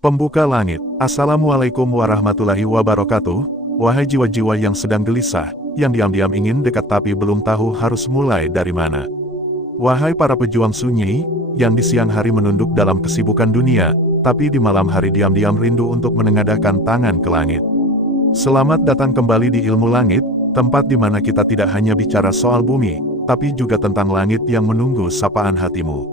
Pembuka langit. Assalamualaikum warahmatullahi wabarakatuh. Wahai jiwa-jiwa yang sedang gelisah, yang diam-diam ingin dekat tapi belum tahu harus mulai dari mana. Wahai para pejuang sunyi, yang di siang hari menunduk dalam kesibukan dunia, tapi di malam hari diam-diam rindu untuk menengadahkan tangan ke langit. Selamat datang kembali di Ilmu Langit, tempat di mana kita tidak hanya bicara soal bumi, tapi juga tentang langit yang menunggu sapaan hatimu.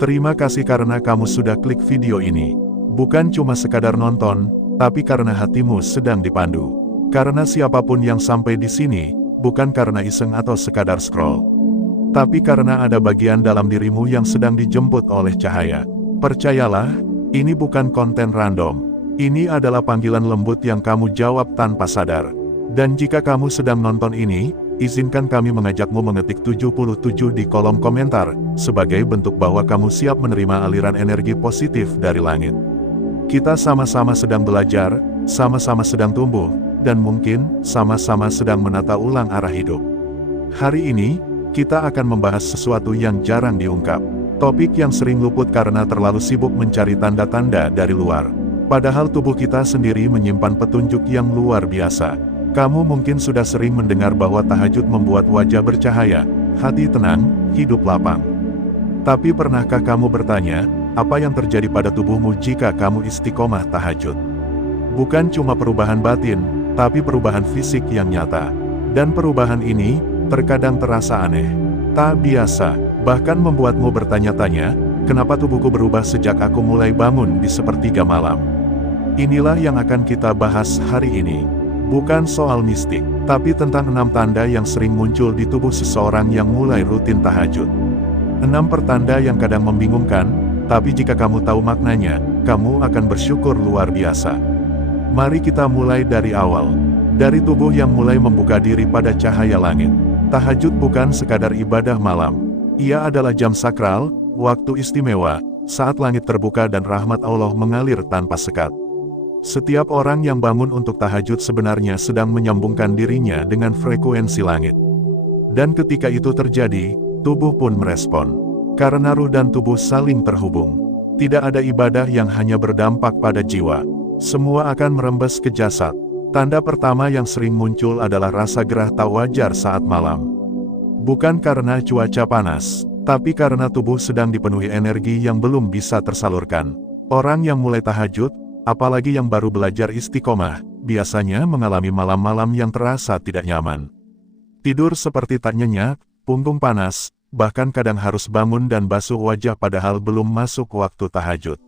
Terima kasih karena kamu sudah klik video ini. Bukan cuma sekadar nonton, tapi karena hatimu sedang dipandu. Karena siapapun yang sampai di sini, bukan karena iseng atau sekadar scroll. Tapi karena ada bagian dalam dirimu yang sedang dijemput oleh cahaya. Percayalah, ini bukan konten random. Ini adalah panggilan lembut yang kamu jawab tanpa sadar. Dan jika kamu sedang nonton ini, izinkan kami mengajakmu mengetik 77 di kolom komentar, sebagai bentuk bahwa kamu siap menerima aliran energi positif dari langit. Kita sama-sama sedang belajar, sama-sama sedang tumbuh, dan mungkin sama-sama sedang menata ulang arah hidup. Hari ini, kita akan membahas sesuatu yang jarang diungkap. Topik yang sering luput karena terlalu sibuk mencari tanda-tanda dari luar. Padahal tubuh kita sendiri menyimpan petunjuk yang luar biasa. Kamu mungkin sudah sering mendengar bahwa tahajud membuat wajah bercahaya, hati tenang, hidup lapang. Tapi pernahkah kamu bertanya, apa yang terjadi pada tubuhmu jika kamu istiqomah tahajud? Bukan cuma perubahan batin, tapi perubahan fisik yang nyata. Dan perubahan ini, terkadang terasa aneh, tak biasa, bahkan membuatmu bertanya-tanya, kenapa tubuhku berubah sejak aku mulai bangun di sepertiga malam? Inilah yang akan kita bahas hari ini. Bukan soal mistik, tapi tentang 6 tanda yang sering muncul di tubuh seseorang yang mulai rutin tahajud. 6 pertanda yang kadang membingungkan, tapi jika kamu tahu maknanya, kamu akan bersyukur luar biasa. Mari kita mulai dari awal. Dari tubuh yang mulai membuka diri pada cahaya langit. Tahajud bukan sekadar ibadah malam. Ia adalah jam sakral, waktu istimewa, saat langit terbuka dan rahmat Allah mengalir tanpa sekat. Setiap orang yang bangun untuk tahajud sebenarnya sedang menyambungkan dirinya dengan frekuensi langit. Dan ketika itu terjadi, tubuh pun merespon. Karena ruh dan tubuh saling terhubung. Tidak ada ibadah yang hanya berdampak pada jiwa. Semua akan merembes ke jasad. Tanda pertama yang sering muncul adalah rasa gerah tak wajar saat malam. Bukan karena cuaca panas, tapi karena tubuh sedang dipenuhi energi yang belum bisa tersalurkan. Orang yang mulai tahajud, apalagi yang baru belajar istiqomah, biasanya mengalami malam-malam yang terasa tidak nyaman. Tidur seperti tak nyenyak, punggung panas, bahkan kadang harus bangun dan basuh wajah padahal belum masuk waktu tahajud.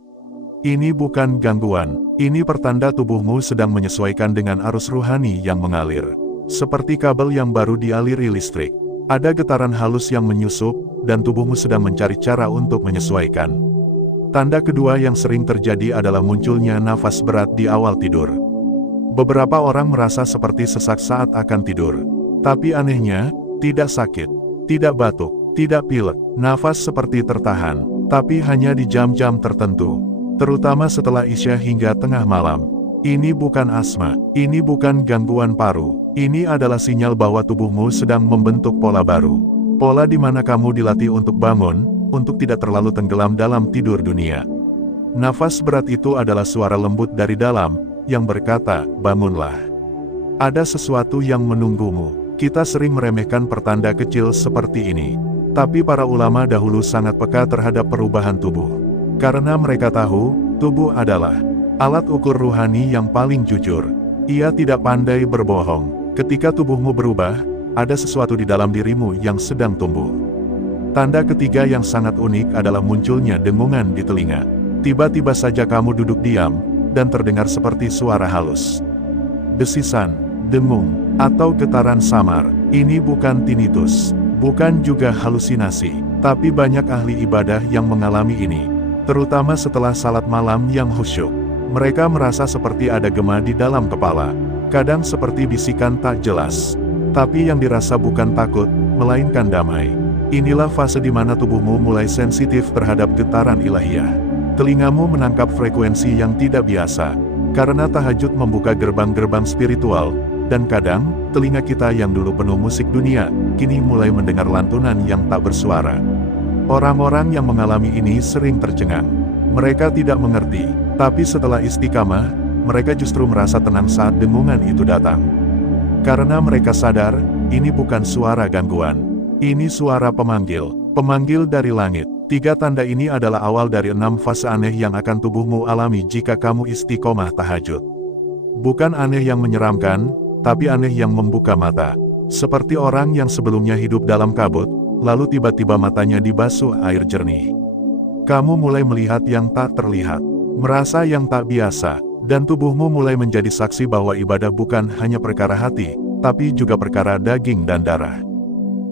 Ini bukan gangguan, ini pertanda tubuhmu sedang menyesuaikan dengan arus ruhani yang mengalir. Seperti kabel yang baru dialiri listrik. Ada getaran halus yang menyusup, dan tubuhmu sedang mencari cara untuk menyesuaikan. Tanda kedua yang sering terjadi adalah munculnya nafas berat di awal tidur. Beberapa orang merasa seperti sesak saat akan tidur. Tapi anehnya, tidak sakit, tidak batuk, tidak pilek, nafas seperti tertahan, tapi hanya di jam-jam tertentu, terutama setelah Isya hingga tengah malam. Ini bukan asma, ini bukan gangguan paru, ini adalah sinyal bahwa tubuhmu sedang membentuk pola baru. Pola di mana kamu dilatih untuk bangun, untuk tidak terlalu tenggelam dalam tidur dunia. Nafas berat itu adalah suara lembut dari dalam, yang berkata, bangunlah. Ada sesuatu yang menunggumu. Kita sering meremehkan pertanda kecil seperti ini. Tapi para ulama dahulu sangat peka terhadap perubahan tubuh. Karena mereka tahu, tubuh adalah alat ukur ruhani yang paling jujur. Ia tidak pandai berbohong. Ketika tubuhmu berubah, ada sesuatu di dalam dirimu yang sedang tumbuh. Tanda ketiga yang sangat unik adalah munculnya dengungan di telinga. Tiba-tiba saja kamu duduk diam, dan terdengar seperti suara halus. Desisan, dengung, atau getaran samar. Ini bukan tinnitus. Bukan juga halusinasi, tapi banyak ahli ibadah yang mengalami ini, terutama setelah salat malam yang khusyuk. Mereka merasa seperti ada gema di dalam kepala, kadang seperti bisikan tak jelas. Tapi yang dirasa bukan takut, melainkan damai. Inilah fase di mana tubuhmu mulai sensitif terhadap getaran ilahiyah. Telingamu menangkap frekuensi yang tidak biasa, karena tahajud membuka gerbang-gerbang spiritual. Dan kadang, telinga kita yang dulu penuh musik dunia, kini mulai mendengar lantunan yang tak bersuara. Orang-orang yang mengalami ini sering tercengang. Mereka tidak mengerti, Tapi setelah istiqamah, mereka justru merasa tenang saat dengungan itu datang. Karena mereka sadar, ini bukan suara gangguan. Ini suara pemanggil dari langit. 3 tanda ini adalah awal dari 6 fase aneh yang akan tubuhmu alami jika kamu istiqomah tahajud. Bukan aneh yang menyeramkan, tapi aneh yang membuka mata. Seperti orang yang sebelumnya hidup dalam kabut, lalu tiba-tiba matanya dibasuh air jernih. Kamu mulai melihat yang tak terlihat, merasa yang tak biasa, dan tubuhmu mulai menjadi saksi bahwa ibadah bukan hanya perkara hati, tapi juga perkara daging dan darah.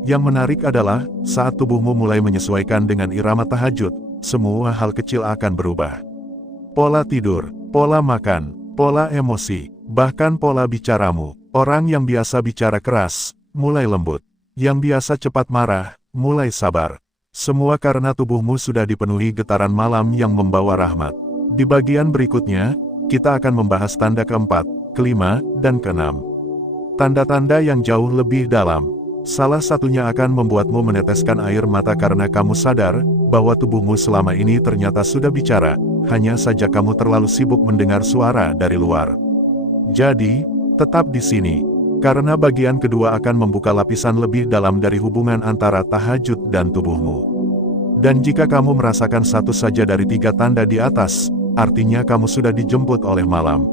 Yang menarik adalah, saat tubuhmu mulai menyesuaikan dengan irama tahajud, semua hal kecil akan berubah. Pola tidur, pola makan, pola emosi, bahkan pola bicaramu. Orang yang biasa bicara keras, mulai lembut. Yang biasa cepat marah, mulai sabar. Semua karena tubuhmu sudah dipenuhi getaran malam yang membawa rahmat. Di bagian berikutnya, kita akan membahas tanda keempat, kelima, dan keenam. Tanda-tanda yang jauh lebih dalam. Salah satunya akan membuatmu meneteskan air mata karena kamu sadar bahwa tubuhmu selama ini ternyata sudah bicara, hanya saja kamu terlalu sibuk mendengar suara dari luar. Jadi, tetap di sini. Karena bagian kedua akan membuka lapisan lebih dalam dari hubungan antara tahajud dan tubuhmu. Dan jika kamu merasakan satu saja dari 3 tanda di atas, artinya kamu sudah dijemput oleh malam.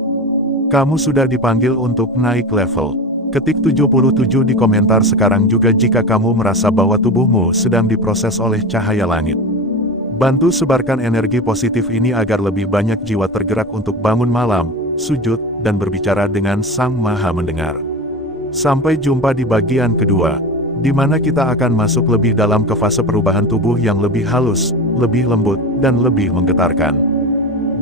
Kamu sudah dipanggil untuk naik level. Ketik 77 di komentar sekarang juga jika kamu merasa bahwa tubuhmu sedang diproses oleh cahaya langit. Bantu sebarkan energi positif ini agar lebih banyak jiwa tergerak untuk bangun malam, sujud, dan berbicara dengan Sang Maha Mendengar. Sampai jumpa di bagian kedua, di mana kita akan masuk lebih dalam ke fase perubahan tubuh yang lebih halus, lebih lembut, dan lebih menggetarkan.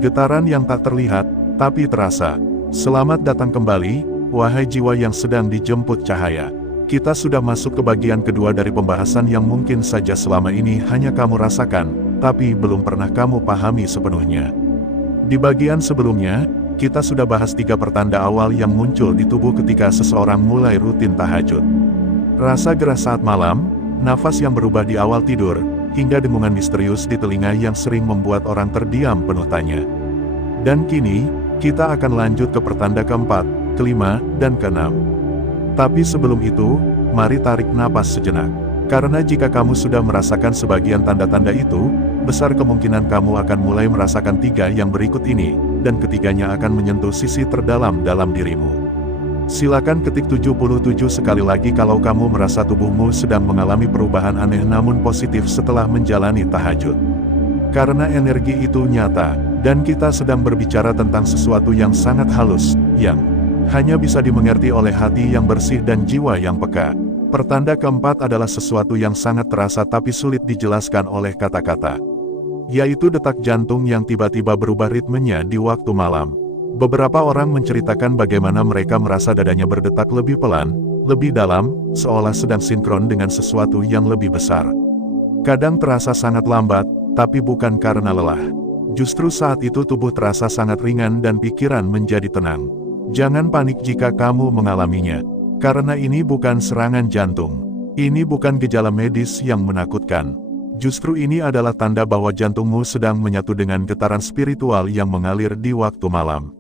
Getaran yang tak terlihat, tapi terasa. Selamat datang kembali, wahai jiwa yang sedang dijemput cahaya. Kita sudah masuk ke bagian kedua dari pembahasan yang mungkin saja selama ini hanya kamu rasakan, tapi belum pernah kamu pahami sepenuhnya. Di bagian sebelumnya, kita sudah bahas 3 pertanda awal yang muncul di tubuh ketika seseorang mulai rutin tahajud. Rasa gerah saat malam, nafas yang berubah di awal tidur, hingga dengungan misterius di telinga yang sering membuat orang terdiam penuh tanya. Dan kini, kita akan lanjut ke pertanda keempat, kelima, dan keenam. Tapi sebelum itu, mari tarik napas sejenak. Karena jika kamu sudah merasakan sebagian tanda-tanda itu, besar kemungkinan kamu akan mulai merasakan 3 yang berikut ini, dan ketiganya akan menyentuh sisi terdalam dalam dirimu. Silakan ketik 77 sekali lagi kalau kamu merasa tubuhmu sedang mengalami perubahan aneh namun positif setelah menjalani tahajud. Karena energi itu nyata, dan kita sedang berbicara tentang sesuatu yang sangat halus, yang hanya bisa dimengerti oleh hati yang bersih dan jiwa yang peka. Pertanda keempat adalah sesuatu yang sangat terasa tapi sulit dijelaskan oleh kata-kata. Yaitu detak jantung yang tiba-tiba berubah ritmenya di waktu malam. Beberapa orang menceritakan bagaimana mereka merasa dadanya berdetak lebih pelan, lebih dalam, seolah sedang sinkron dengan sesuatu yang lebih besar. Kadang terasa sangat lambat, tapi bukan karena lelah. Justru saat itu tubuh terasa sangat ringan dan pikiran menjadi tenang. Jangan panik jika kamu mengalaminya. Karena ini bukan serangan jantung. Ini bukan gejala medis yang menakutkan. Justru ini adalah tanda bahwa jantungmu sedang menyatu dengan getaran spiritual yang mengalir di waktu malam.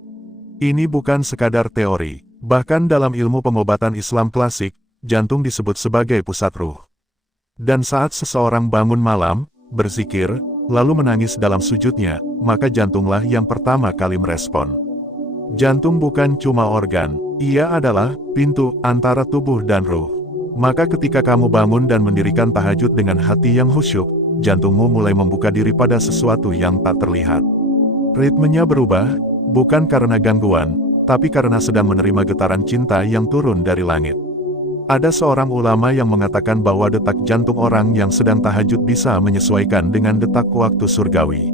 Ini bukan sekadar teori. Bahkan dalam ilmu pengobatan Islam klasik, jantung disebut sebagai pusat ruh. Dan saat seseorang bangun malam, berzikir, lalu menangis dalam sujudnya, maka jantunglah yang pertama kali merespon. Jantung bukan cuma organ, ia adalah pintu antara tubuh dan ruh. Maka ketika kamu bangun dan mendirikan tahajud dengan hati yang khusyuk, jantungmu mulai membuka diri pada sesuatu yang tak terlihat. Ritmenya berubah, bukan karena gangguan, tapi karena sedang menerima getaran cinta yang turun dari langit. Ada seorang ulama yang mengatakan bahwa detak jantung orang yang sedang tahajud bisa menyesuaikan dengan detak waktu surgawi.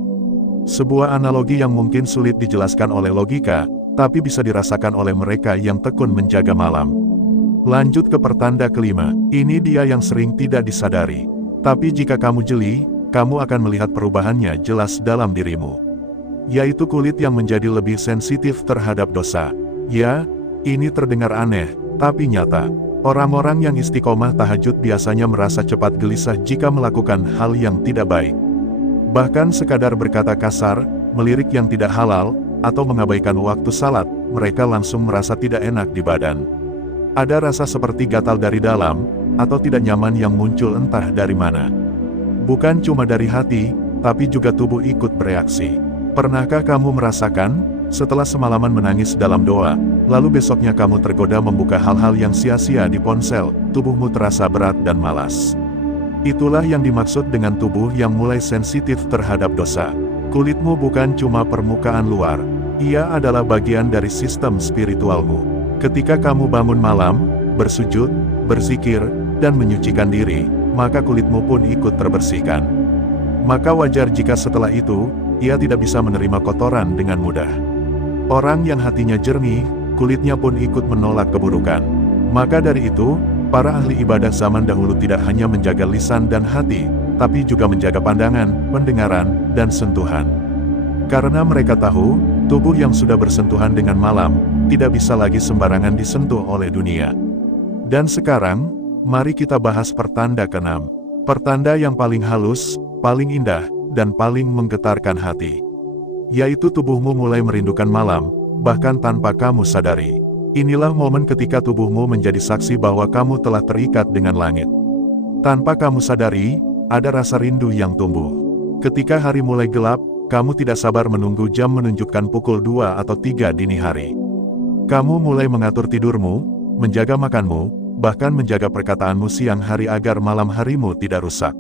Sebuah analogi yang mungkin sulit dijelaskan oleh logika, tapi bisa dirasakan oleh mereka yang tekun menjaga malam. Lanjut ke pertanda kelima, ini dia yang sering tidak disadari. Tapi jika kamu jeli, kamu akan melihat perubahannya jelas dalam dirimu. Yaitu kulit yang menjadi lebih sensitif terhadap dosa. Ya, ini terdengar aneh, tapi nyata. Orang-orang yang istiqomah tahajud biasanya merasa cepat gelisah jika melakukan hal yang tidak baik. Bahkan sekadar berkata kasar, melirik yang tidak halal, atau mengabaikan waktu salat, mereka langsung merasa tidak enak di badan. Ada rasa seperti gatal dari dalam, atau tidak nyaman yang muncul entah dari mana. Bukan cuma dari hati, tapi juga tubuh ikut bereaksi. Pernahkah kamu merasakan, setelah semalaman menangis dalam doa, lalu besoknya kamu tergoda membuka hal-hal yang sia-sia di ponsel, tubuhmu terasa berat dan malas? Itulah yang dimaksud dengan tubuh yang mulai sensitif terhadap dosa. Kulitmu bukan cuma permukaan luar, ia adalah bagian dari sistem spiritualmu. Ketika kamu bangun malam, bersujud, berzikir, dan menyucikan diri, maka kulitmu pun ikut terbersihkan. Maka wajar jika setelah itu, ia tidak bisa menerima kotoran dengan mudah. Orang yang hatinya jernih, kulitnya pun ikut menolak keburukan. Maka dari itu, para ahli ibadah zaman dahulu tidak hanya menjaga lisan dan hati, tapi juga menjaga pandangan, pendengaran, dan sentuhan. Karena mereka tahu, tubuh yang sudah bersentuhan dengan malam, tidak bisa lagi sembarangan disentuh oleh dunia. Dan sekarang, mari kita bahas pertanda ke-6. Pertanda yang paling halus, paling indah, dan paling menggetarkan hati. Yaitu tubuhmu mulai merindukan malam, bahkan tanpa kamu sadari. Inilah momen ketika tubuhmu menjadi saksi bahwa kamu telah terikat dengan langit. Tanpa kamu sadari, ada rasa rindu yang tumbuh. Ketika hari mulai gelap, kamu tidak sabar menunggu jam menunjukkan pukul 2 atau 3 dini hari. Kamu mulai mengatur tidurmu, menjaga makanmu, bahkan menjaga perkataanmu siang hari agar malam harimu tidak rusak.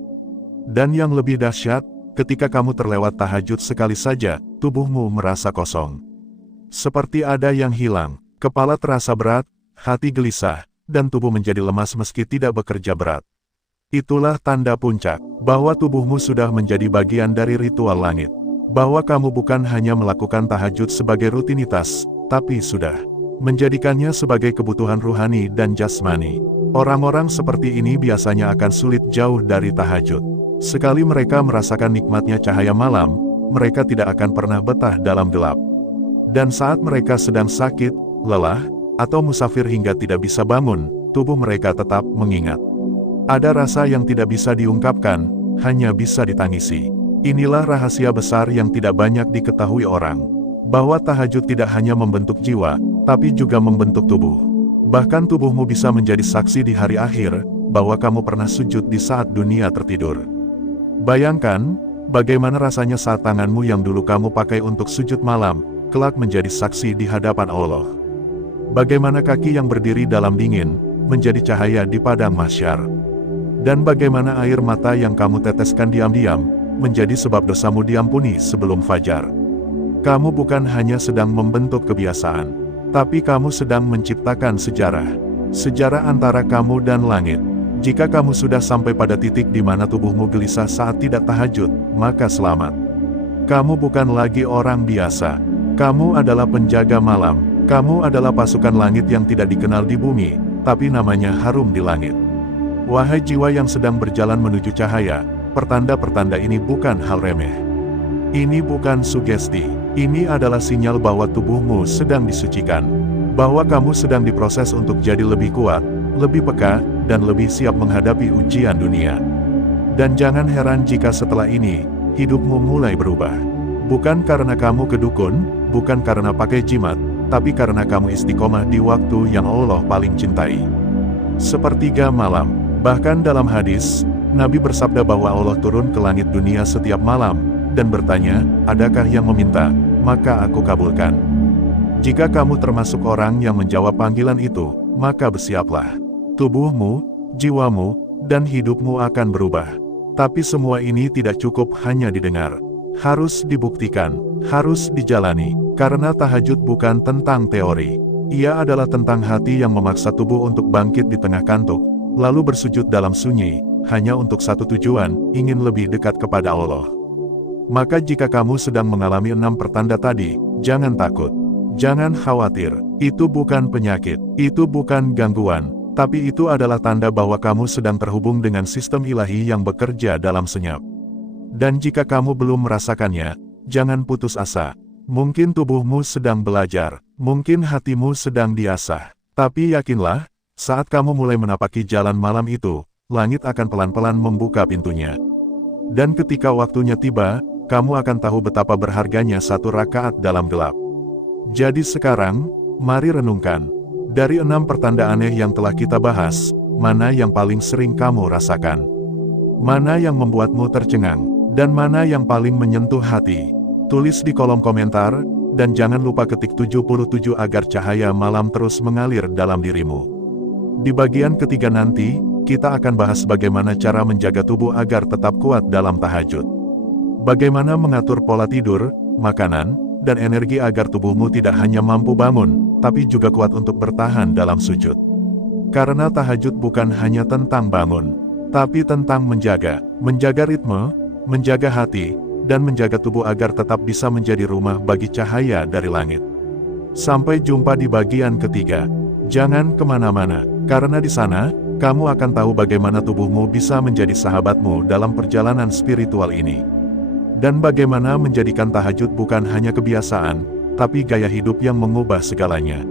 Dan yang lebih dahsyat, ketika kamu terlewat tahajud sekali saja, tubuhmu merasa kosong. Seperti ada yang hilang. Kepala terasa berat, hati gelisah, dan tubuh menjadi lemas meski tidak bekerja berat. Itulah tanda puncak, bahwa tubuhmu sudah menjadi bagian dari ritual langit. Bahwa kamu bukan hanya melakukan tahajud sebagai rutinitas, tapi sudah menjadikannya sebagai kebutuhan ruhani dan jasmani. Orang-orang seperti ini biasanya akan sulit jauh dari tahajud. Sekali mereka merasakan nikmatnya cahaya malam, mereka tidak akan pernah betah dalam gelap. Dan saat mereka sedang sakit, lelah, atau musafir hingga tidak bisa bangun, tubuh mereka tetap mengingat. Ada rasa yang tidak bisa diungkapkan, hanya bisa ditangisi. Inilah rahasia besar yang tidak banyak diketahui orang. Bahwa tahajud tidak hanya membentuk jiwa, tapi juga membentuk tubuh. Bahkan tubuhmu bisa menjadi saksi di hari akhir, bahwa kamu pernah sujud di saat dunia tertidur. Bayangkan, bagaimana rasanya saat tanganmu yang dulu kamu pakai untuk sujud malam, kelak menjadi saksi di hadapan Allah. Bagaimana kaki yang berdiri dalam dingin, menjadi cahaya di padang mahsyar. Dan bagaimana air mata yang kamu teteskan diam-diam, menjadi sebab dosamu diampuni sebelum fajar. Kamu bukan hanya sedang membentuk kebiasaan, tapi kamu sedang menciptakan sejarah. Sejarah antara kamu dan langit. Jika kamu sudah sampai pada titik di mana tubuhmu gelisah saat tidak tahajud, maka selamat. Kamu bukan lagi orang biasa. Kamu adalah penjaga malam. Kamu adalah pasukan langit yang tidak dikenal di bumi, tapi namanya harum di langit. Wahai jiwa yang sedang berjalan menuju cahaya, pertanda-pertanda ini bukan hal remeh. Ini bukan sugesti, ini adalah sinyal bahwa tubuhmu sedang disucikan. Bahwa kamu sedang diproses untuk jadi lebih kuat, lebih peka, dan lebih siap menghadapi ujian dunia. Dan jangan heran jika setelah ini, hidupmu mulai berubah. Bukan karena kamu kedukun, bukan karena pakai jimat, tapi karena kamu istiqomah di waktu yang Allah paling cintai. Sepertiga malam. Bahkan dalam hadis, Nabi bersabda bahwa Allah turun ke langit dunia setiap malam, dan bertanya, adakah yang meminta, maka aku kabulkan. Jika kamu termasuk orang yang menjawab panggilan itu, maka bersiaplah. Tubuhmu, jiwamu, dan hidupmu akan berubah. Tapi semua ini tidak cukup hanya didengar. Harus dibuktikan, harus dijalani, karena tahajud bukan tentang teori. Ia adalah tentang hati yang memaksa tubuh untuk bangkit di tengah kantuk, lalu bersujud dalam sunyi, hanya untuk satu tujuan, ingin lebih dekat kepada Allah. Maka jika kamu sedang mengalami 6 pertanda tadi, jangan takut. Jangan khawatir, itu bukan penyakit, itu bukan gangguan, tapi itu adalah tanda bahwa kamu sedang terhubung dengan sistem ilahi yang bekerja dalam senyap. Dan jika kamu belum merasakannya, jangan putus asa. Mungkin tubuhmu sedang belajar, mungkin hatimu sedang diasah. Tapi yakinlah, saat kamu mulai menapaki jalan malam itu, langit akan pelan-pelan membuka pintunya. Dan ketika waktunya tiba, kamu akan tahu betapa berharganya satu rakaat dalam gelap. Jadi sekarang, mari renungkan. Dari 6 pertanda aneh yang telah kita bahas, mana yang paling sering kamu rasakan? Mana yang membuatmu tercengang? Dan mana yang paling menyentuh hati? Tulis di kolom komentar, dan jangan lupa ketik 77 agar cahaya malam terus mengalir dalam dirimu. Di bagian ketiga nanti, kita akan bahas bagaimana cara menjaga tubuh agar tetap kuat dalam tahajud. Bagaimana mengatur pola tidur, makanan, dan energi agar tubuhmu tidak hanya mampu bangun, tapi juga kuat untuk bertahan dalam sujud. Karena tahajud bukan hanya tentang bangun, tapi tentang menjaga ritme, menjaga hati, dan menjaga tubuh agar tetap bisa menjadi rumah bagi cahaya dari langit. Sampai jumpa di bagian ketiga. Jangan kemana-mana, karena di sana, kamu akan tahu bagaimana tubuhmu bisa menjadi sahabatmu dalam perjalanan spiritual ini. Dan bagaimana menjadikan tahajud bukan hanya kebiasaan, tapi gaya hidup yang mengubah segalanya.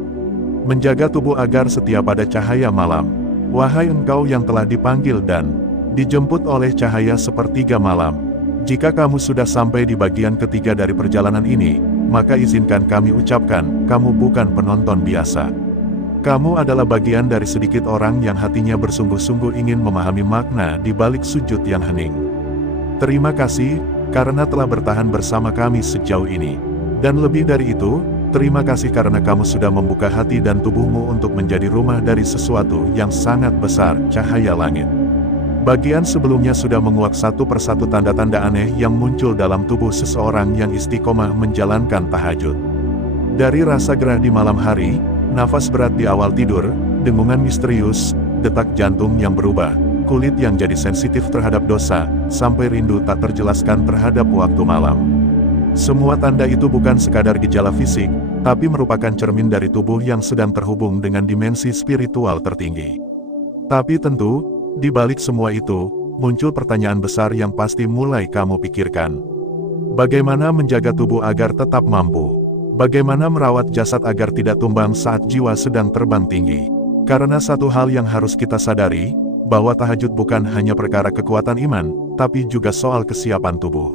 Menjaga tubuh agar setia pada cahaya malam. Wahai engkau yang telah dipanggil dan dijemput oleh cahaya sepertiga malam. Jika kamu sudah sampai di bagian ketiga dari perjalanan ini, maka izinkan kami ucapkan, kamu bukan penonton biasa. Kamu adalah bagian dari sedikit orang yang hatinya bersungguh-sungguh ingin memahami makna di balik sujud yang hening. Terima kasih, karena telah bertahan bersama kami sejauh ini. Dan lebih dari itu, terima kasih karena kamu sudah membuka hati dan tubuhmu untuk menjadi rumah dari sesuatu yang sangat besar, cahaya langit. Bagian sebelumnya sudah menguak satu persatu tanda-tanda aneh yang muncul dalam tubuh seseorang yang istiqomah menjalankan tahajud. Dari rasa gerah di malam hari, nafas berat di awal tidur, dengungan misterius, detak jantung yang berubah, kulit yang jadi sensitif terhadap dosa, sampai rindu tak terjelaskan terhadap waktu malam. Semua tanda itu bukan sekadar gejala fisik, tapi merupakan cermin dari tubuh yang sedang terhubung dengan dimensi spiritual tertinggi. Tapi tentu, di balik semua itu, muncul pertanyaan besar yang pasti mulai kamu pikirkan. Bagaimana menjaga tubuh agar tetap mampu? Bagaimana merawat jasad agar tidak tumbang saat jiwa sedang terbang tinggi? Karena satu hal yang harus kita sadari, bahwa tahajud bukan hanya perkara kekuatan iman, tapi juga soal kesiapan tubuh.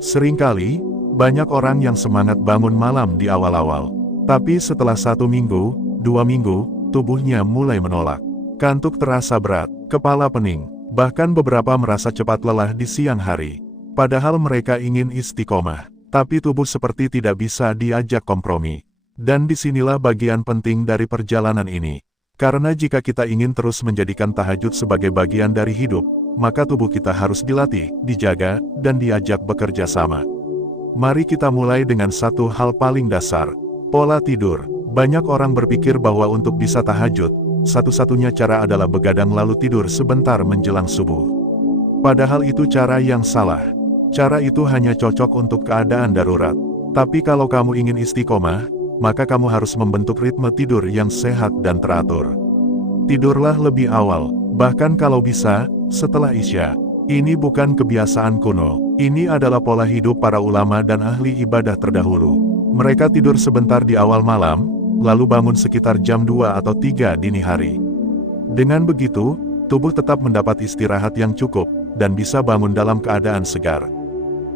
Seringkali, banyak orang yang semangat bangun malam di awal-awal. Tapi setelah 1 minggu, 2 minggu, tubuhnya mulai menolak. Kantuk terasa berat, kepala pening, bahkan beberapa merasa cepat lelah di siang hari. Padahal mereka ingin istiqomah, tapi tubuh seperti tidak bisa diajak kompromi. Dan disinilah bagian penting dari perjalanan ini. Karena jika kita ingin terus menjadikan tahajud sebagai bagian dari hidup, maka tubuh kita harus dilatih, dijaga, dan diajak bekerja sama. Mari kita mulai dengan satu hal paling dasar, pola tidur. Banyak orang berpikir bahwa untuk bisa tahajud, satu-satunya cara adalah begadang lalu tidur sebentar menjelang subuh. Padahal itu cara yang salah. Cara itu hanya cocok untuk keadaan darurat. Tapi kalau kamu ingin istiqomah, maka kamu harus membentuk ritme tidur yang sehat dan teratur. Tidurlah lebih awal, bahkan kalau bisa, setelah Isya. Ini bukan kebiasaan kuno, ini adalah pola hidup para ulama dan ahli ibadah terdahulu. Mereka tidur sebentar di awal malam, lalu bangun sekitar jam 2 atau 3 dini hari. Dengan begitu, tubuh tetap mendapat istirahat yang cukup, dan bisa bangun dalam keadaan segar.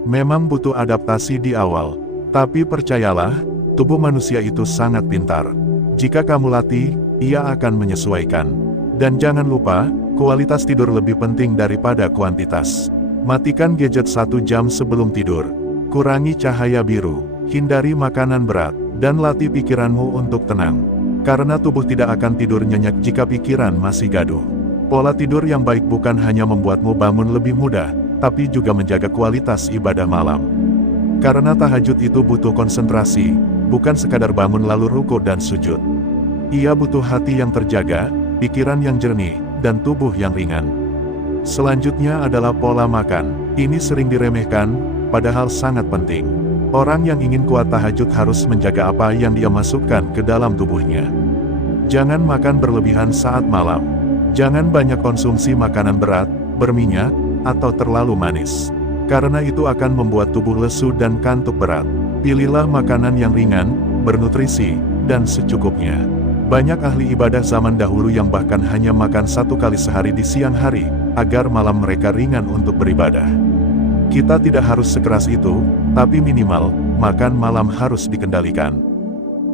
Memang butuh adaptasi di awal, tapi percayalah, tubuh manusia itu sangat pintar. Jika kamu latih, ia akan menyesuaikan. Dan jangan lupa, kualitas tidur lebih penting daripada kuantitas. Matikan gadget 1 jam sebelum tidur. Kurangi cahaya biru, hindari makanan berat, dan latih pikiranmu untuk tenang. Karena tubuh tidak akan tidur nyenyak jika pikiran masih gaduh. Pola tidur yang baik bukan hanya membuatmu bangun lebih mudah, tapi juga menjaga kualitas ibadah malam. Karena tahajud itu butuh konsentrasi, bukan sekadar bangun lalu ruku dan sujud. Ia butuh hati yang terjaga, pikiran yang jernih, dan tubuh yang ringan. Selanjutnya adalah pola makan. Ini sering diremehkan, padahal sangat penting. Orang yang ingin kuat tahajud harus menjaga apa yang dia masukkan ke dalam tubuhnya. Jangan makan berlebihan saat malam. Jangan banyak konsumsi makanan berat, berminyak, atau terlalu manis. Karena itu akan membuat tubuh lesu dan kantuk berat. Pilihlah makanan yang ringan, bernutrisi, dan secukupnya. Banyak ahli ibadah zaman dahulu yang bahkan hanya makan 1 kali sehari di siang hari, agar malam mereka ringan untuk beribadah. Kita tidak harus sekeras itu, tapi minimal, makan malam harus dikendalikan.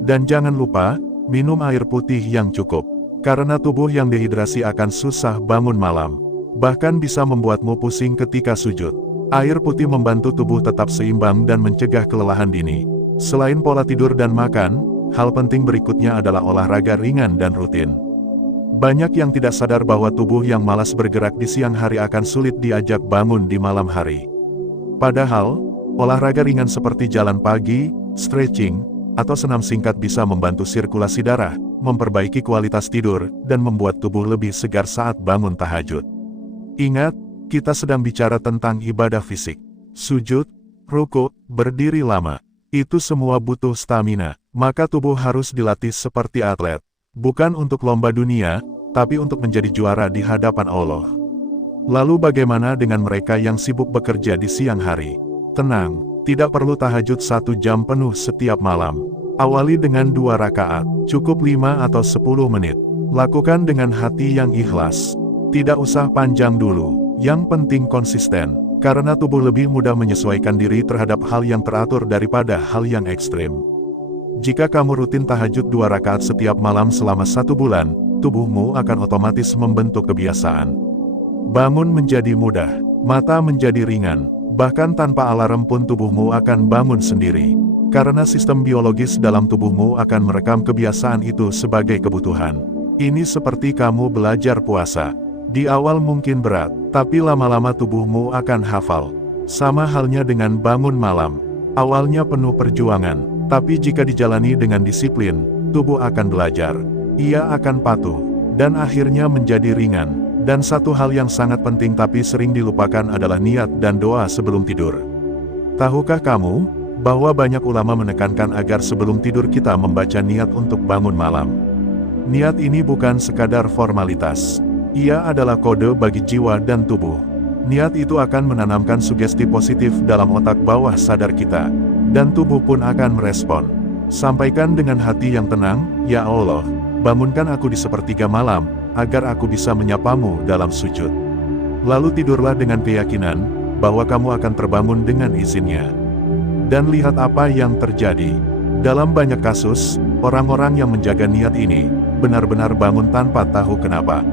Dan jangan lupa, minum air putih yang cukup. Karena tubuh yang dehidrasi akan susah bangun malam. Bahkan bisa membuatmu pusing ketika sujud. Air putih membantu tubuh tetap seimbang dan mencegah kelelahan dini. Selain pola tidur dan makan, hal penting berikutnya adalah olahraga ringan dan rutin. Banyak yang tidak sadar bahwa tubuh yang malas bergerak di siang hari akan sulit diajak bangun di malam hari. Padahal, olahraga ringan seperti jalan pagi, stretching, atau senam singkat bisa membantu sirkulasi darah, memperbaiki kualitas tidur, dan membuat tubuh lebih segar saat bangun tahajud. Ingat, kita sedang bicara tentang ibadah fisik. Sujud, ruku, berdiri lama. Itu semua butuh stamina, maka tubuh harus dilatih seperti atlet. Bukan untuk lomba dunia, tapi untuk menjadi juara di hadapan Allah. Lalu bagaimana dengan mereka yang sibuk bekerja di siang hari? Tenang, tidak perlu tahajud 1 jam penuh setiap malam. Awali dengan 2 rakaat, cukup 5 atau 10 menit. Lakukan dengan hati yang ikhlas. Tidak usah panjang dulu, yang penting konsisten. Karena tubuh lebih mudah menyesuaikan diri terhadap hal yang teratur daripada hal yang ekstrim. Jika kamu rutin tahajud 2 rakaat setiap malam selama 1 bulan, tubuhmu akan otomatis membentuk kebiasaan. Bangun menjadi mudah, mata menjadi ringan, bahkan tanpa alarm pun tubuhmu akan bangun sendiri. Karena sistem biologis dalam tubuhmu akan merekam kebiasaan itu sebagai kebutuhan. Ini seperti kamu belajar puasa. Di awal mungkin berat, tapi lama-lama tubuhmu akan hafal. Sama halnya dengan bangun malam. Awalnya penuh perjuangan, tapi jika dijalani dengan disiplin, tubuh akan belajar. Ia akan patuh, dan akhirnya menjadi ringan. Dan satu hal yang sangat penting tapi sering dilupakan adalah niat dan doa sebelum tidur. Tahukah kamu, bahwa banyak ulama menekankan agar sebelum tidur kita membaca niat untuk bangun malam. Niat ini bukan sekadar formalitas. Ia adalah kode bagi jiwa dan tubuh. Niat itu akan menanamkan sugesti positif dalam otak bawah sadar kita. Dan tubuh pun akan merespon. Sampaikan dengan hati yang tenang, "Ya Allah, bangunkan aku di sepertiga malam, agar aku bisa menyapamu dalam sujud." Lalu tidurlah dengan keyakinan, bahwa kamu akan terbangun dengan izinnya. Dan lihat apa yang terjadi. Dalam banyak kasus, orang-orang yang menjaga niat ini, benar-benar bangun tanpa tahu kenapa.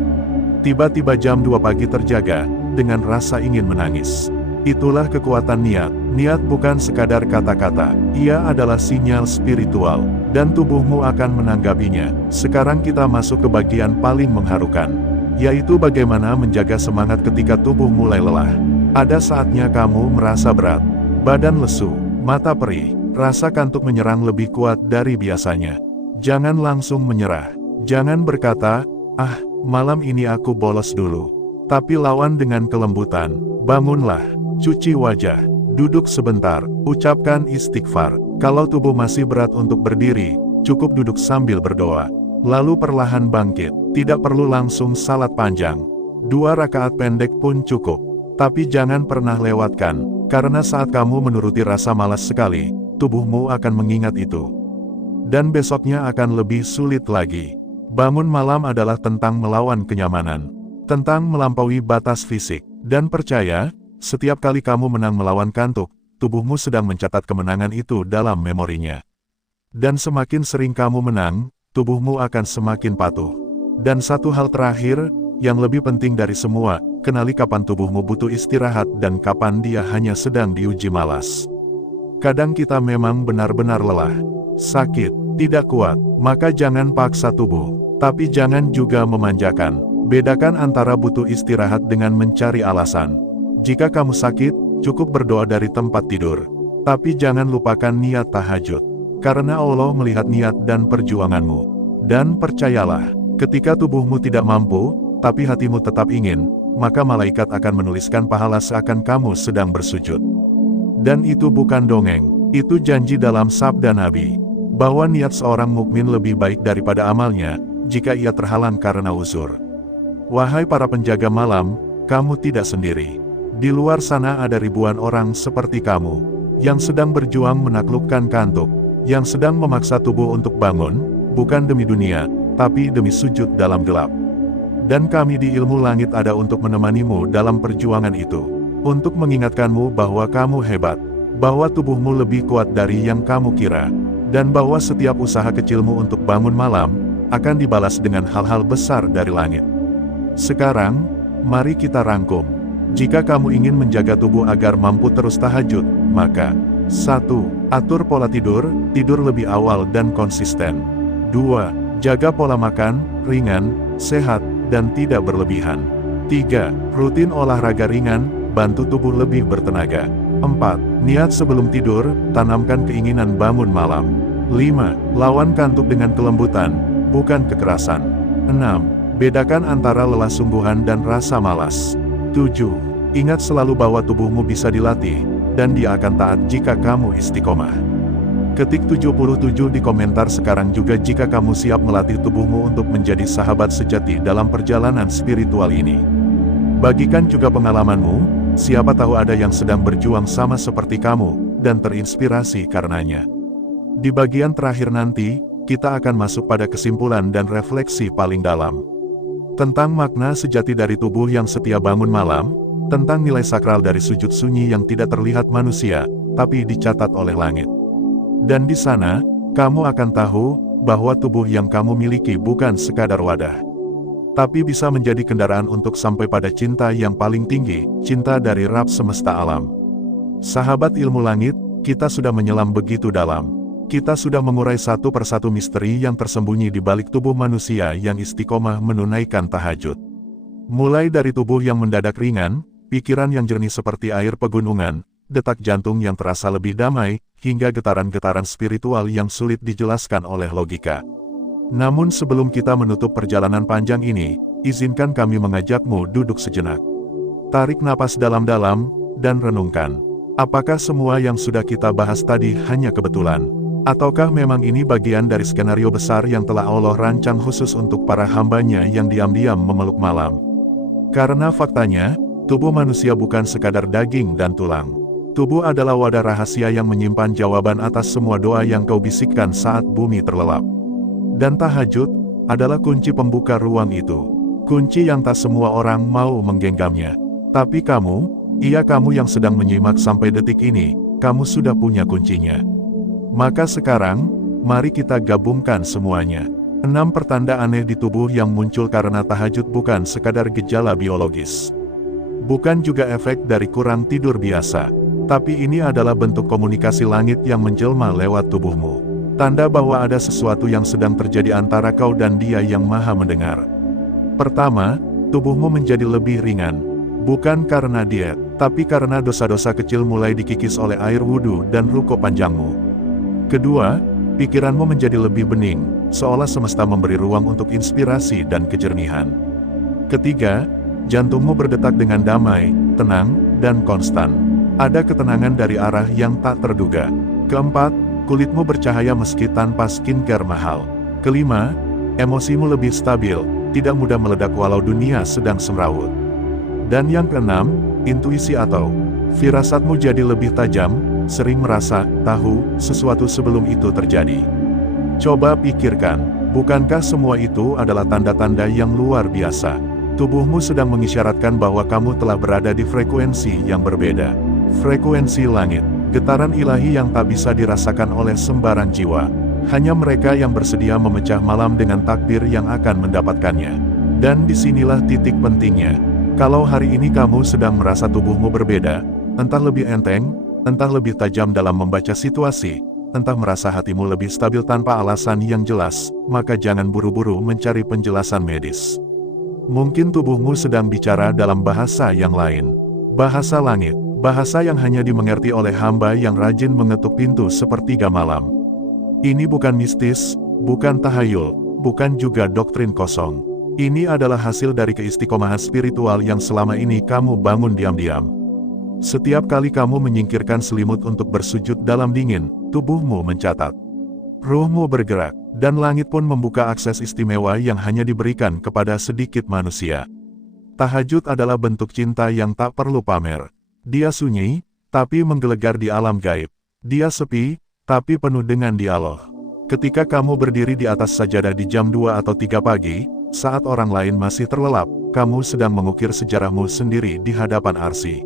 Tiba-tiba jam 2 pagi terjaga, dengan rasa ingin menangis. Itulah kekuatan niat. Niat bukan sekadar kata-kata, ia adalah sinyal spiritual, dan tubuhmu akan menanggapinya. Sekarang kita masuk ke bagian paling mengharukan, yaitu bagaimana menjaga semangat ketika tubuh mulai lelah. Ada saatnya kamu merasa berat, badan lesu, mata perih, rasa kantuk menyerang lebih kuat dari biasanya. Jangan langsung menyerah. Jangan berkata, "Ah, malam ini aku bolos dulu." Tapi lawan dengan kelembutan. Bangunlah, cuci wajah, duduk sebentar, ucapkan istighfar. Kalau tubuh masih berat untuk berdiri, cukup duduk sambil berdoa. Lalu perlahan bangkit, tidak perlu langsung salat panjang. 2 rakaat pendek pun cukup. Tapi jangan pernah lewatkan, karena saat kamu menuruti rasa malas sekali, tubuhmu akan mengingat itu. Dan besoknya akan lebih sulit lagi. Bangun malam adalah tentang melawan kenyamanan. Tentang melampaui batas fisik. Dan percaya, setiap kali kamu menang melawan kantuk, tubuhmu sedang mencatat kemenangan itu dalam memorinya. Dan semakin sering kamu menang, tubuhmu akan semakin patuh. Dan satu hal terakhir, yang lebih penting dari semua, kenali kapan tubuhmu butuh istirahat dan kapan dia hanya sedang diuji malas. Kadang kita memang benar-benar lelah, sakit, tidak kuat, maka jangan paksa tubuh. Tapi jangan juga memanjakan. Bedakan antara butuh istirahat dengan mencari alasan. Jika kamu sakit, cukup berdoa dari tempat tidur. Tapi jangan lupakan niat tahajud. Karena Allah melihat niat dan perjuanganmu. Dan percayalah, ketika tubuhmu tidak mampu, tapi hatimu tetap ingin, maka malaikat akan menuliskan pahala seakan kamu sedang bersujud. Dan itu bukan dongeng, itu janji dalam sabda Nabi. Bahwa niat seorang mukmin lebih baik daripada amalnya, jika ia terhalang karena uzur. Wahai para penjaga malam, kamu tidak sendiri. Di luar sana ada ribuan orang seperti kamu, yang sedang berjuang menaklukkan kantuk, yang sedang memaksa tubuh untuk bangun, bukan demi dunia, tapi demi sujud dalam gelap. Dan kami di ilmu langit ada untuk menemanimu dalam perjuangan itu. Untuk mengingatkanmu bahwa kamu hebat, bahwa tubuhmu lebih kuat dari yang kamu kira, dan bahwa setiap usaha kecilmu untuk bangun malam, akan dibalas dengan hal-hal besar dari langit. Sekarang, mari kita rangkum. Jika kamu ingin menjaga tubuh agar mampu terus tahajud, maka 1. Atur pola tidur, tidur lebih awal dan konsisten. 2. Jaga pola makan, ringan, sehat, dan tidak berlebihan. 3. Rutin olahraga ringan, bantu tubuh lebih bertenaga. 4. Niat sebelum tidur, tanamkan keinginan bangun malam. 5. Lawan kantuk dengan kelembutan, bukan kekerasan. 6. Bedakan antara lelah sungguhan dan rasa malas. 7. Ingat selalu bahwa tubuhmu bisa dilatih, dan dia akan taat jika kamu istiqomah. Ketik 77 di komentar sekarang juga jika kamu siap melatih tubuhmu untuk menjadi sahabat sejati dalam perjalanan spiritual ini. Bagikan juga pengalamanmu, siapa tahu ada yang sedang berjuang sama seperti kamu, dan terinspirasi karenanya. Di bagian terakhir nanti, kita akan masuk pada kesimpulan dan refleksi paling dalam. Tentang makna sejati dari tubuh yang setia bangun malam, tentang nilai sakral dari sujud sunyi yang tidak terlihat manusia, tapi dicatat oleh langit. Dan di sana, kamu akan tahu, bahwa tubuh yang kamu miliki bukan sekadar wadah, tapi bisa menjadi kendaraan untuk sampai pada cinta yang paling tinggi, cinta dari Rabb semesta alam. Sahabat ilmu langit, kita sudah menyelam begitu dalam. Kita sudah mengurai satu persatu misteri yang tersembunyi di balik tubuh manusia yang istiqomah menunaikan tahajud. Mulai dari tubuh yang mendadak ringan, pikiran yang jernih seperti air pegunungan, detak jantung yang terasa lebih damai, hingga getaran-getaran spiritual yang sulit dijelaskan oleh logika. Namun sebelum kita menutup perjalanan panjang ini, izinkan kami mengajakmu duduk sejenak. Tarik napas dalam-dalam, dan renungkan. Apakah semua yang sudah kita bahas tadi hanya kebetulan? Ataukah memang ini bagian dari skenario besar yang telah Allah rancang khusus untuk para hambanya yang diam-diam memeluk malam? Karena faktanya, tubuh manusia bukan sekadar daging dan tulang. Tubuh adalah wadah rahasia yang menyimpan jawaban atas semua doa yang kau bisikkan saat bumi terlelap. Dan tahajud adalah kunci pembuka ruang itu. Kunci yang tak semua orang mau menggenggamnya. Tapi kamu, iya kamu yang sedang menyimak sampai detik ini, kamu sudah punya kuncinya. Maka sekarang, mari kita gabungkan semuanya. 6 pertanda aneh di tubuh yang muncul karena tahajud bukan sekadar gejala biologis. Bukan juga efek dari kurang tidur biasa. Tapi ini adalah bentuk komunikasi langit yang menjelma lewat tubuhmu. Tanda bahwa ada sesuatu yang sedang terjadi antara kau dan Dia yang Maha Mendengar. Pertama, tubuhmu menjadi lebih ringan. Bukan karena diet, tapi karena dosa-dosa kecil mulai dikikis oleh air wudhu dan ruko panjangmu. Kedua, pikiranmu menjadi lebih bening, seolah semesta memberi ruang untuk inspirasi dan kejernihan. Ketiga, jantungmu berdetak dengan damai, tenang, dan konstan. Ada ketenangan dari arah yang tak terduga. Keempat, kulitmu bercahaya meski tanpa skincare mahal. Kelima, emosimu lebih stabil, tidak mudah meledak walau dunia sedang semrawut. Dan yang keenam, intuisi atau firasatmu jadi lebih tajam, sering merasa tahu sesuatu sebelum itu terjadi. Coba pikirkan, bukankah semua itu adalah tanda-tanda yang luar biasa? Tubuhmu sedang mengisyaratkan bahwa kamu telah berada di frekuensi yang berbeda. Frekuensi langit, getaran ilahi yang tak bisa dirasakan oleh sembarang jiwa. Hanya mereka yang bersedia memecah malam dengan takbir yang akan mendapatkannya. Dan disinilah titik pentingnya. Kalau hari ini kamu sedang merasa tubuhmu berbeda, entah lebih enteng, entah lebih tajam dalam membaca situasi, entah merasa hatimu lebih stabil tanpa alasan yang jelas, maka jangan buru-buru mencari penjelasan medis. Mungkin tubuhmu sedang bicara dalam bahasa yang lain. Bahasa langit, bahasa yang hanya dimengerti oleh hamba yang rajin mengetuk pintu sepertiga malam. Ini bukan mistis, bukan tahayul, bukan juga doktrin kosong. Ini adalah hasil dari keistiqomahan spiritual yang selama ini kamu bangun diam-diam. Setiap kali kamu menyingkirkan selimut untuk bersujud dalam dingin, tubuhmu mencatat. Ruhmu bergerak, dan langit pun membuka akses istimewa yang hanya diberikan kepada sedikit manusia. Tahajud adalah bentuk cinta yang tak perlu pamer. Dia sunyi, tapi menggelegar di alam gaib. Dia sepi, tapi penuh dengan dialog. Ketika kamu berdiri di atas sajadah di jam 2 atau 3 pagi, saat orang lain masih terlelap, kamu sedang mengukir sejarahmu sendiri di hadapan Arsy.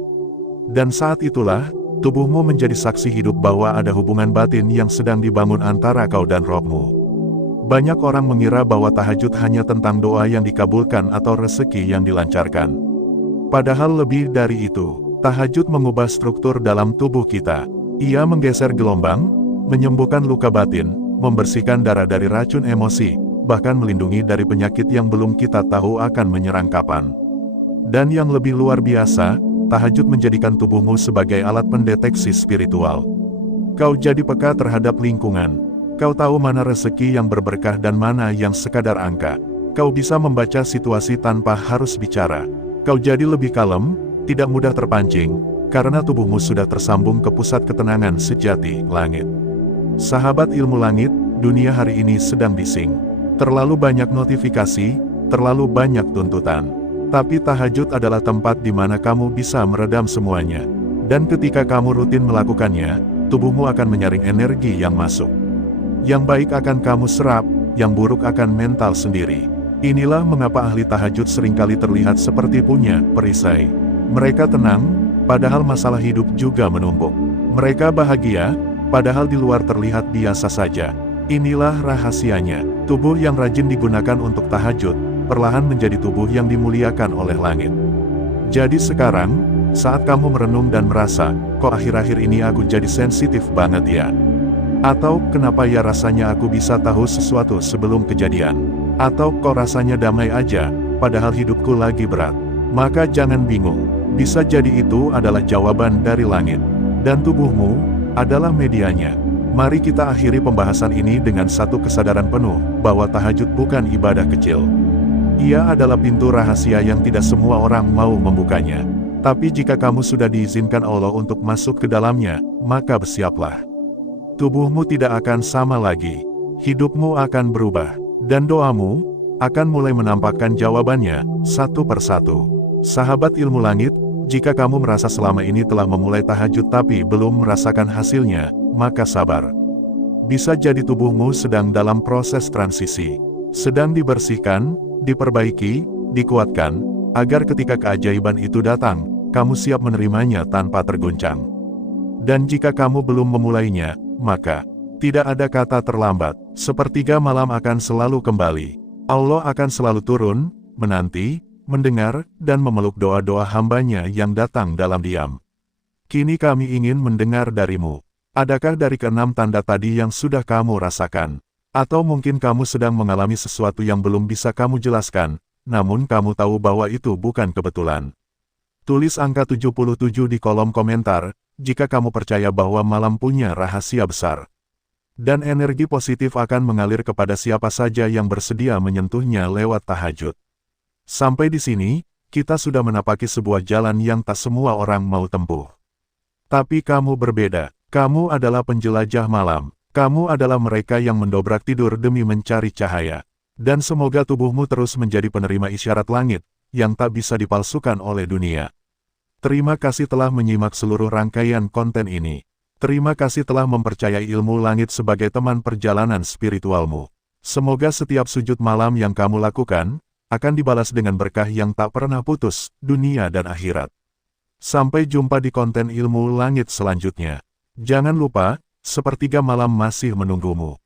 Dan saat itulah, tubuhmu menjadi saksi hidup bahwa ada hubungan batin yang sedang dibangun antara kau dan rohmu. Banyak orang mengira bahwa tahajud hanya tentang doa yang dikabulkan atau rezeki yang dilancarkan. Padahal lebih dari itu, tahajud mengubah struktur dalam tubuh kita. Ia menggeser gelombang, menyembuhkan luka batin, membersihkan darah dari racun emosi, bahkan melindungi dari penyakit yang belum kita tahu akan menyerang kapan. Dan yang lebih luar biasa, tahajud menjadikan tubuhmu sebagai alat pendeteksi spiritual. Kau jadi peka terhadap lingkungan. Kau tahu mana rezeki yang berberkah dan mana yang sekadar angka. Kau bisa membaca situasi tanpa harus bicara. Kau jadi lebih kalem, tidak mudah terpancing, karena tubuhmu sudah tersambung ke pusat ketenangan sejati, langit. Sahabat ilmu langit, dunia hari ini sedang bising. Terlalu banyak notifikasi, terlalu banyak tuntutan. Tapi tahajud adalah tempat di mana kamu bisa meredam semuanya. Dan ketika kamu rutin melakukannya, tubuhmu akan menyaring energi yang masuk. Yang baik akan kamu serap, yang buruk akan mental sendiri. Inilah mengapa ahli tahajud seringkali terlihat seperti punya perisai. Mereka tenang, padahal masalah hidup juga menumpuk. Mereka bahagia, padahal di luar terlihat biasa saja. Inilah rahasianya. Tubuh yang rajin digunakan untuk tahajud, perlahan menjadi tubuh yang dimuliakan oleh langit. Jadi sekarang, saat kamu merenung dan merasa, kok akhir-akhir ini aku jadi sensitif banget ya? Atau, kenapa ya rasanya aku bisa tahu sesuatu sebelum kejadian? Atau, kok rasanya damai aja, padahal hidupku lagi berat? Maka jangan bingung, bisa jadi itu adalah jawaban dari langit. Dan tubuhmu, adalah medianya. Mari kita akhiri pembahasan ini dengan satu kesadaran penuh, bahwa tahajud bukan ibadah kecil. Ia adalah pintu rahasia yang tidak semua orang mau membukanya. Tapi jika kamu sudah diizinkan Allah untuk masuk ke dalamnya, maka bersiaplah. Tubuhmu tidak akan sama lagi. Hidupmu akan berubah. Dan doamu, akan mulai menampakkan jawabannya, satu persatu. Sahabat ilmu langit, jika kamu merasa selama ini telah memulai tahajud tapi belum merasakan hasilnya, maka sabar. Bisa jadi tubuhmu sedang dalam proses transisi. Sedang dibersihkan, diperbaiki, dikuatkan, agar ketika keajaiban itu datang, kamu siap menerimanya tanpa terguncang. Dan jika kamu belum memulainya, maka tidak ada kata terlambat. Sepertiga malam akan selalu kembali. Allah akan selalu turun, menanti, mendengar, dan memeluk doa-doa hambanya yang datang dalam diam. Kini kami ingin mendengar darimu. Adakah dari keenam tanda tadi yang sudah kamu rasakan? Atau mungkin kamu sedang mengalami sesuatu yang belum bisa kamu jelaskan, namun kamu tahu bahwa itu bukan kebetulan. Tulis angka 77 di kolom komentar, jika kamu percaya bahwa malam punya rahasia besar. Dan energi positif akan mengalir kepada siapa saja yang bersedia menyentuhnya lewat tahajud. Sampai di sini, kita sudah menapaki sebuah jalan yang tak semua orang mau tempuh. Tapi kamu berbeda. Kamu adalah penjelajah malam. Kamu adalah mereka yang mendobrak tidur demi mencari cahaya. Dan semoga tubuhmu terus menjadi penerima isyarat langit, yang tak bisa dipalsukan oleh dunia. Terima kasih telah menyimak seluruh rangkaian konten ini. Terima kasih telah mempercayai ilmu langit sebagai teman perjalanan spiritualmu. Semoga setiap sujud malam yang kamu lakukan, akan dibalas dengan berkah yang tak pernah putus, dunia dan akhirat. Sampai jumpa di konten ilmu langit selanjutnya. Jangan lupa, sepertiga malam masih menunggumu.